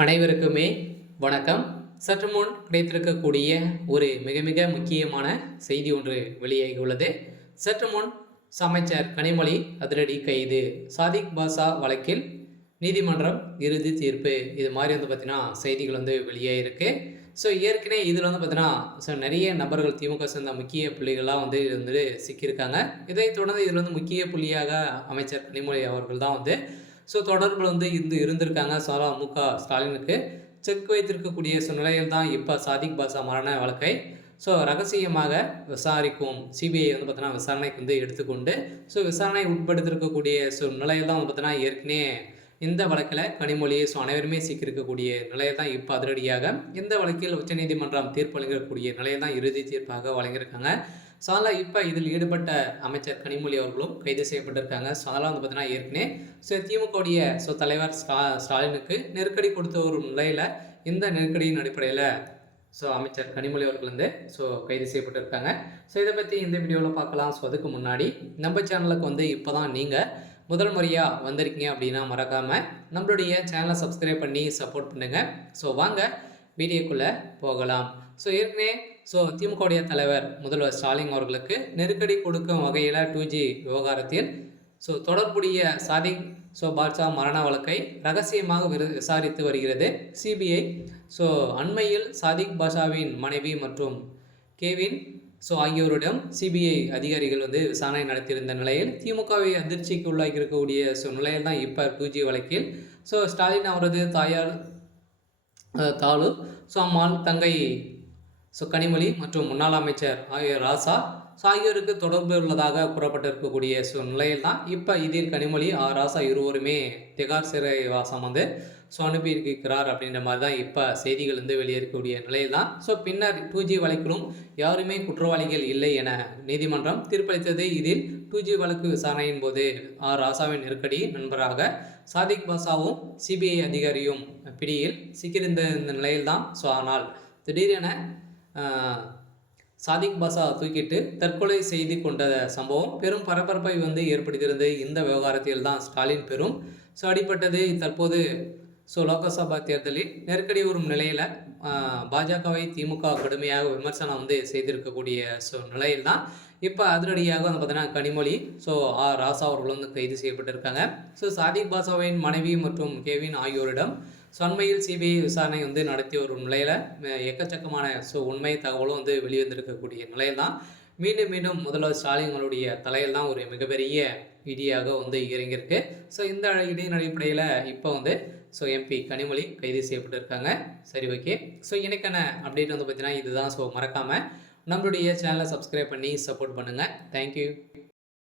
அனைவருக்குமே வணக்கம். சற்று முன் கிடைத்திருக்கக்கூடிய ஒரு மிக மிக முக்கியமான செய்தி ஒன்று வெளியாகியுள்ளது. சற்று முன் அமைச்சர் கனிமொழி அதிரடி கைது, சாதிக் பாஷா வழக்கில் நீதிமன்றம் இறுதி தீர்ப்பு, இது மாதிரி பார்த்தீங்கன்னா செய்திகள் வெளியாகிருக்கு. ஸோ ஏற்கனவே இதில் பார்த்தீங்கன்னா நிறைய நபர்கள் திமுக சேர்ந்த முக்கிய புள்ளிகள்லாம் சிக்கியிருக்காங்க. இதைத் தொடர்ந்து இதில் முக்கிய புள்ளியாக அமைச்சர் கனிமொழி அவர்கள் தான் ஸோ தொடர்பில் இருந்திருக்காங்க. மு.க. ஸ்டாலினுக்கு செக் வைத்திருக்கக்கூடிய நிலையில் தான் இப்போ சாதிக் பாஷா மரண வழக்கை ரகசியமாக விசாரிக்கும் சிபிஐ பார்த்தீங்கன்னா விசாரணைக்கு எடுத்துக்கொண்டு விசாரணை உட்படுத்திருக்கக்கூடிய நிலையில் தான் பார்த்தீங்கன்னா ஏற்கனவே இந்த வழக்கில் கனிமொழி அனைவருமே சிக்கியிருக்கக்கூடிய நிலையை தான் இப்போ அதிரடியாக இந்த வழக்கில் உச்சநீதிமன்றம் தீர்ப்பு வழங்கக்கூடிய நிலையை தான் இறுதி தீர்ப்பாக வழங்கியிருக்காங்க. இப்போ இதில் ஈடுபட்ட அமைச்சர் கனிமொழி அவர்களும் கைது செய்யப்பட்டிருக்காங்க. அதெல்லாம் பார்த்தீங்கன்னா ஏற்கனவே திமுகவுடைய தலைவர் ஸ்டாலினுக்கு நெருக்கடி கொடுத்த ஒரு நிலையில் இந்த நெருக்கடியின் அடிப்படையில் அமைச்சர் கனிமொழி அவர்கள் கைது செய்யப்பட்டிருக்காங்க. இதை பற்றி இந்த வீடியோவில் பார்க்கலாம். அதுக்கு முன்னாடி நம்ம சேனலுக்கு இப்போ தான் நீங்கள் முதல் முறையாக வந்திருக்கீங்க அப்படின்னா மறக்காமல் நம்மளுடைய சேனலை சப்ஸ்கிரைப் பண்ணி சப்போர்ட் பண்ணுங்கள். வாங்க வீடியோக்குள்ளே போகலாம். ஏற்கனவே திமுகவுடைய தலைவர் முதல்வர் ஸ்டாலின் அவர்களுக்கு நெருக்கடி கொடுக்கும் வகையில் 2G விவகாரத்தில் தொடர்புடைய சாதிக் பாஷா மரண வழக்கை ரகசியமாக விசாரித்து வருகிறது சிபிஐ. அண்மையில் சாதிக் பாஷாவின் மனைவி மற்றும் கேவின் ஆகியோரிடம் சிபிஐ அதிகாரிகள் விசாரணை நடத்தியிருந்த நிலையில் திமுகவை அதிர்ச்சிக்கு உள்ளாகியிருக்கக்கூடிய நிலையில் தான் இப்போ 2G வழக்கில் ஸ்டாலின் அவரது தாயார் தாலு அம்மாள் தங்கை கனிமொழி மற்றும் முன்னாள் அமைச்சர் ராசா ஆகியோருக்கு தொடர்பு உள்ளதாக கூறப்பட்டிருக்கக்கூடிய நிலையில் தான் இப்போ இதில் கனிமொழி ராசா இருவருமே திகார் சிறை வாசம் அனுப்பியிருக்கிறார் அப்படின்ற மாதிரி தான் இப்போ செய்திகள் வெளியேறக்கூடிய நிலையில் தான் பின்னர் 2G வழக்கிலும் யாருமே குற்றவாளிகள் இல்லை என நீதிமன்றம் தீர்ப்பளித்தது. இதில் 2G வழக்கு விசாரணையின் போது ராசாவின் நெருக்கடி நண்பராக சாதிக் பாஷாவும் சிபிஐ அதிகாரியும் பிடியில் சிக்கியிருந்த இந்த நிலையில் தான் ஆனால் திடீரென சாதிக் பாஷா தூக்கிட்டு தற்கொலை செய்து கொண்ட சம்பவம் பெரும் பரபரப்பை ஏற்படுத்தியிருந்தது. இந்த விவகாரத்தில் தான் ஸ்டாலின் பெரும் அடிப்பட்டது. தற்போது லோக்சபா தேர்தலில் நெருக்கடி வரும் நிலையில் பாஜகவை திமுக கடுமையாக விமர்சனம் செய்திருக்கக்கூடிய நிலையில் தான் இப்போ அதிரடியாக பார்த்தீங்கன்னா கனிமொழி ராசா அவர்கள் கைது செய்யப்பட்டிருக்காங்க. சாதிக் பாஷாவின் மனைவி மற்றும் கேவின் ஆகியோரிடம் அண்மையில் சிபிஐ விசாரணை நடத்தி வரும் நிலையில் எக்கச்சக்கமான உண்மை தகவலும் வெளிவந்திருக்கக்கூடிய நிலையில் தான் மீண்டும் முதல்வர் ஸ்டாலின்களுடைய தலையில் தான் ஒரு மிகப்பெரிய இடியாக இறங்கியிருக்கு. இந்த இடியின் அடிப்படையில் இப்போ எம்பி கனிமொழி கைது செய்யப்பட்டிருக்காங்க. சரி, ஓகே. இன்னைக்கான அப்டேட் பார்த்தீங்கன்னா இதுதான். மறக்காமல் நம்மளுடைய சேனலை சப்ஸ்கிரைப் பண்ணி சப்போர்ட் பண்ணுங்கள். தேங்க்யூ.